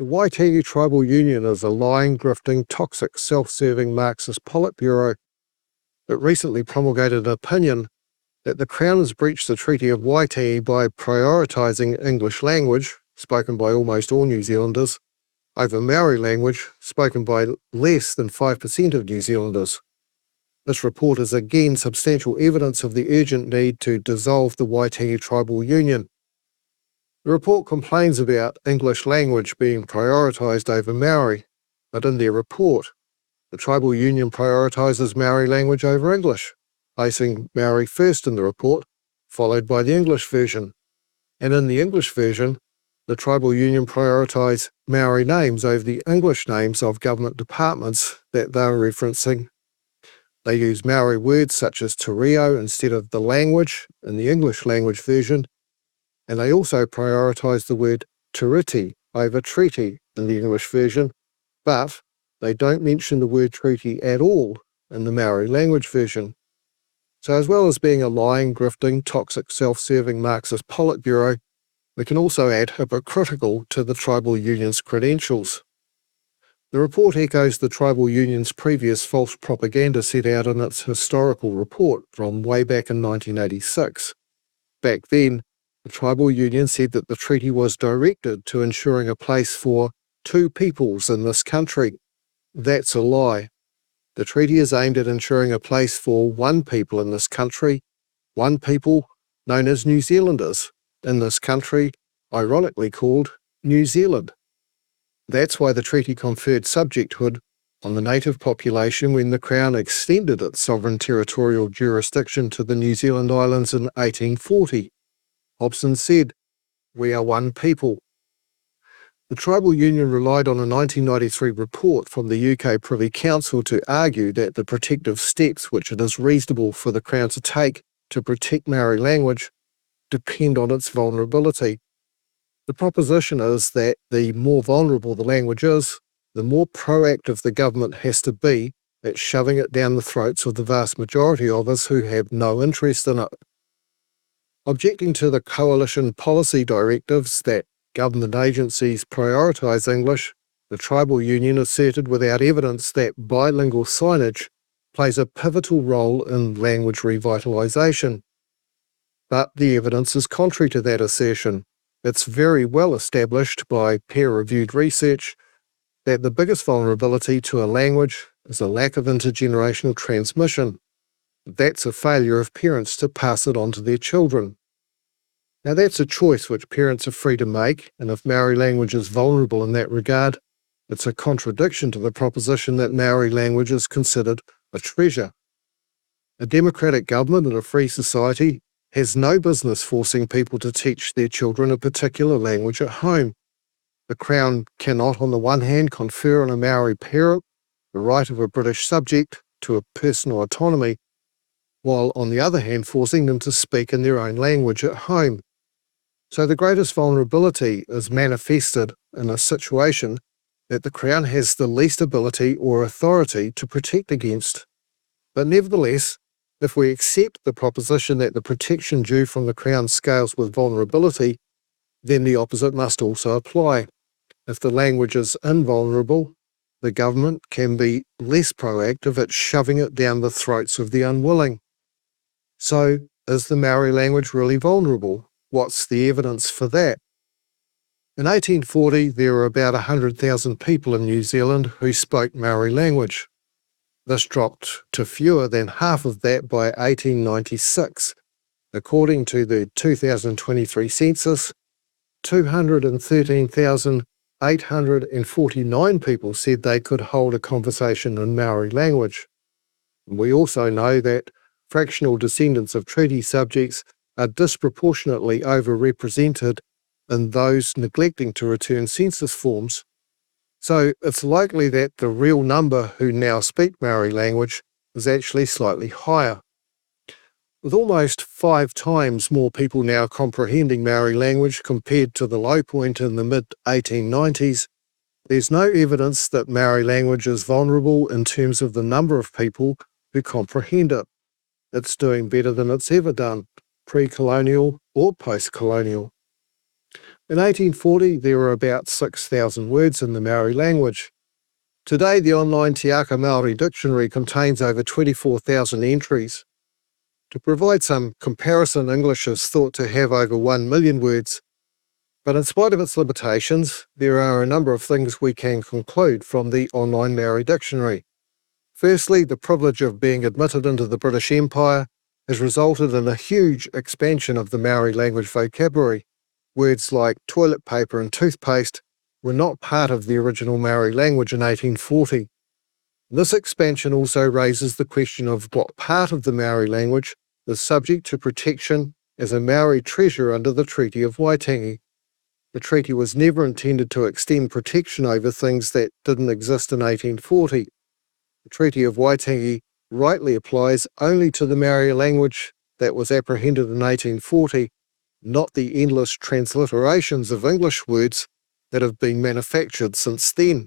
The Waitangi TribalUnion is a lying, grifting, toxic, self-serving Marxist Politburo that recently promulgated an opinion that the Crown has breached the Treaty of Waitangi by prioritising English language, spoken by almost all New Zealanders, over Maori language, spoken by less than 5% of New Zealanders. This report is again substantial evidence of the urgent need to dissolve the Waitangi TribalUnion. The report complains about English language being prioritised over Maori, but in their report, the TribalUnion prioritises Maori language over English, placing Maori first in the report, followed by the English version. And in the English version, the TribalUnion prioritise Maori names over the English names of government departments that they are referencing. They use Maori words such as te reo instead of the language in the English language version, and they also prioritise the word tiriti over treaty in the English version, but they don't mention the word treaty at all in the Maori language version. So as well as being a lying, grifting, toxic, self-serving Marxist Politburo, we can also add hypocritical to the TribalUnion's credentials. The report echoes the TribalUnion's previous false propaganda set out in its historical report from way back in 1986. Back then, the TribalUnion said that the treaty was directed to ensuring a place for two peoples in this country. That's a lie. The treaty is aimed at ensuring a place for one people in this country, one people known as New Zealanders in this country, ironically called New Zealand. That's why the treaty conferred subjecthood on the native population when the Crown extended its sovereign territorial jurisdiction to the New Zealand Islands in 1840. Hobson said, "We are one people." The TribalUnion relied on a 1993 report from the UK Privy Council to argue that the protective steps which it is reasonable for the Crown to take to protect Maori language depend on its vulnerability. The proposition is that the more vulnerable the language is, the more proactive the government has to be at shoving it down the throats of the vast majority of us who have no interest in it. Objecting to the coalition policy directives that government agencies prioritise English, the TribalUnion asserted without evidence that bilingual signage plays a pivotal role in language revitalisation. But the evidence is contrary to that assertion. It's very well established by peer-reviewed research that the biggest vulnerability to a language is a lack of intergenerational transmission. That's a failure of parents to pass it on to their children. Now that's a choice which parents are free to make, and if Maori language is vulnerable in that regard, it's a contradiction to the proposition that Maori language is considered a treasure. A democratic government in a free society has no business forcing people to teach their children a particular language at home. The Crown cannot, on the one hand, confer on a Maori parent the right of a British subject to a personal autonomy, while on the other hand forcing them to speak in their own language at home. So the greatest vulnerability is manifested in a situation that the Crown has the least ability or authority to protect against. But nevertheless, if we accept the proposition that the protection due from the Crown scales with vulnerability, then the opposite must also apply. If the language is invulnerable, the government can be less proactive at shoving it down the throats of the unwilling. So, is the Maori language really vulnerable? What's the evidence for that? In 1840, there were about 100,000 people in New Zealand who spoke Maori language. This dropped to fewer than half of that by 1896. According to the 2023 census, 213,849 people said they could hold a conversation in Maori language. We also know that fractional descendants of treaty subjects are disproportionately overrepresented in those neglecting to return census forms. So it's likely that the real number who now speak Maori language is actually slightly higher. With almost 5 times more people now comprehending Maori language compared to the low point in the mid-1890s, there's no evidence that Maori language is vulnerable in terms of the number of people who comprehend it. It's doing better than it's ever done, pre-colonial or post-colonial. In 1840, there were about 6,000 words in the Maori language. Today, the online Te Aka Maori dictionary contains over 24,000 entries. To provide some comparison, English is thought to have over 1 million words. But in spite of its limitations, there are a number of things we can conclude from the online Maori dictionary. Firstly, the privilege of being admitted into the British Empire has resulted in a huge expansion of the Maori language vocabulary. Words like toilet paper and toothpaste were not part of the original Maori language in 1840. This expansion also raises the question of what part of the Maori language is subject to protection as a Maori treasure under the Treaty of Waitangi. The treaty was never intended to extend protection over things that didn't exist in 1840. The Treaty of Waitangi rightly applies only to the Maori language that was apprehended in 1840, not the endless transliterations of English words that have been manufactured since then.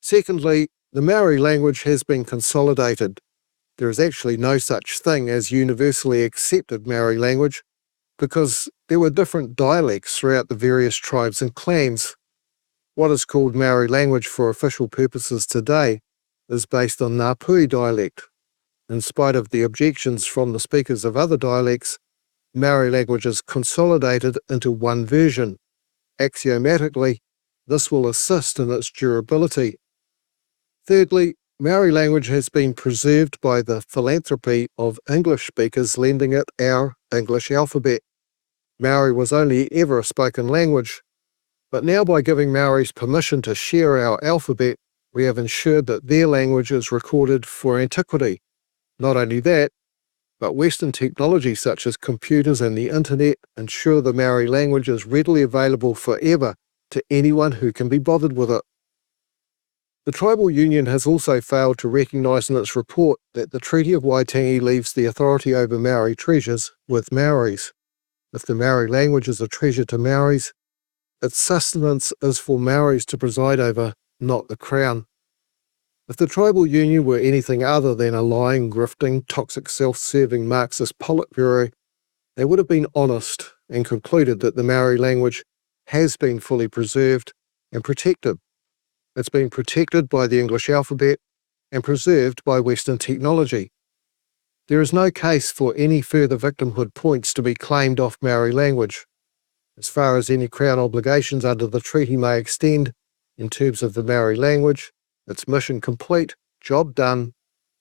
Secondly, the Maori language has been consolidated. There is actually no such thing as universally accepted Maori language because there were different dialects throughout the various tribes and clans. What is called Maori language for official purposes today is based on Ngāpuhi dialect. In spite of the objections from the speakers of other dialects, Maori language is consolidated into one version. Axiomatically, this will assist in its durability. Thirdly, Maori language has been preserved by the philanthropy of English speakers lending it our English alphabet. Maori was only ever a spoken language, but now by giving Maoris permission to share our alphabet, we have ensured that their language is recorded for antiquity. Not only that, but Western technology such as computers and the internet ensure the Maori language is readily available forever to anyone who can be bothered with it. The Tribal Union has also failed to recognise in its report that the Treaty of Waitangi leaves the authority over Maori treasures with Maoris. If the Maori language is a treasure to Maoris, its sustenance is for Maoris to preside over, not the Crown. If the Tribal Union were anything other than a lying, grifting, toxic, self-serving Marxist Politburo, they would have been honest and concluded that the Maori language has been fully preserved and protected. It's been protected by the English alphabet and preserved by Western technology. There is no case for any further victimhood points to be claimed off Maori language. As far as any Crown obligations under the treaty may extend, in terms of the Maori language, its mission complete, job done,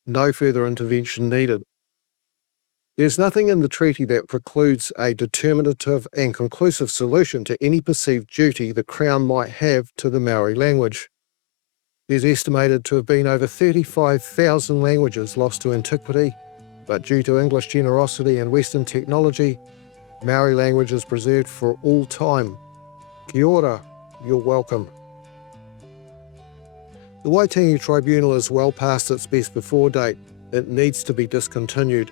no further intervention needed. There's nothing in the treaty that precludes a determinative and conclusive solution to any perceived duty the Crown might have to the Maori language. There's estimated to have been over 35,000 languages lost to antiquity, but due to English generosity and Western technology, Maori language is preserved for all time. Kia ora, you're welcome. The Waitangi Tribunal is well past its best before date. It needs to be discontinued.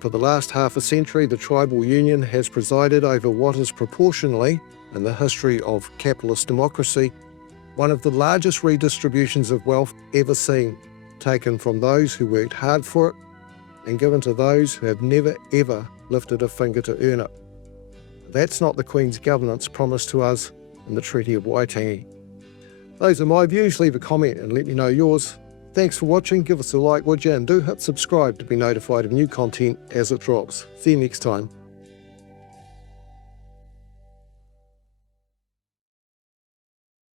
For the last half a century, the Tribal Union has presided over what is proportionally, in the history of capitalist democracy, one of the largest redistributions of wealth ever seen, taken from those who worked hard for it and given to those who have never ever lifted a finger to earn it. That's not the Queen's governance promised to us in the Treaty of Waitangi. Those are my views. Leave a comment and let me know yours. Thanks for watching. Give us a like, would you, and do hit subscribe to be notified of new content as it drops. See you next time.